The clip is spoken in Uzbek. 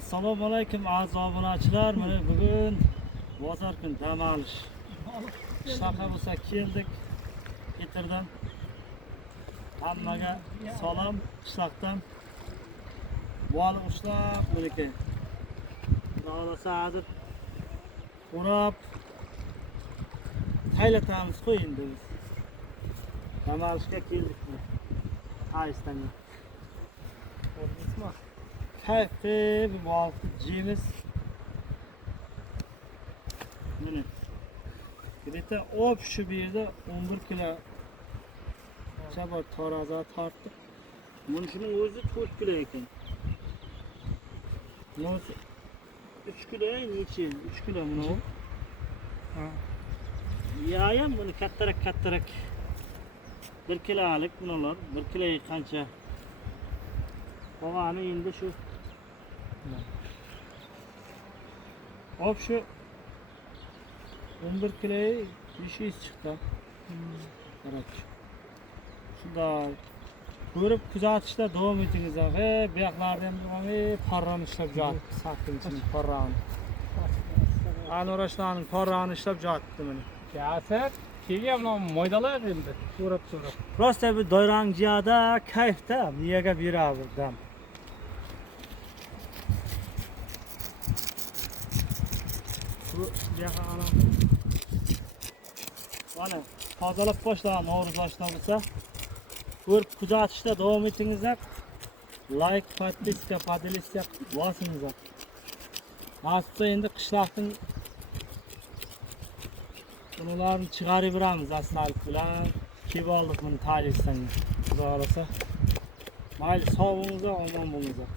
Assalomu alaykum aziz obunachilar. Mana bugun bozor kun dam olish. Qishloqqa bo'lsa keldik. Petirdan. Hammaga salom qishloqdan. Baliq ushlab buniki. Xudosa hozir urab taylatamiz qo'yindi biz. Dam olishga keldik. Aystan. Ko'rdingizmi? Kayfli bir balık cimiz. Mana. Birita op şu bir yerde 11 kilo çabar taraza tarttık. Bunun şunun özü 4 kilo ekan. Bunu 3 kilo neçe? 3 kilo bunu. Ha. Yayam bunu kattarak 1 kilo alık bunalar. 1 kilo qancha? Qolgani endi shu. Hop şu 11 kiloya 500 chiqdi. Qarab. Shunda ko'rib kuzatishda davom etingizlar. Bu yoqlarda ham parrani ishlab yotibdi, sakkinchining parrani. Ano'rashlarning parrani ishlab yotibdi mana. Kayfet, kelgan mo'ydalar endi. So'rab. Prosta bu doyrang jiyada kayfda miyaga beradi. Bu yoqqa ana. Mana tozalab boshlagan o'g'rizlashdan bo'lsa, ko'rib kuzatishda davom etingizlar. Like, podpiska, podelishga bosingizlar. Nasibsa endi qishloqning bularni chiqarib beramiz aslalik bilan. Keboldik buni ta'rifdan. Xudo xolasa. Mayli sog' bo'lingizlar, omon bo'lingizlar.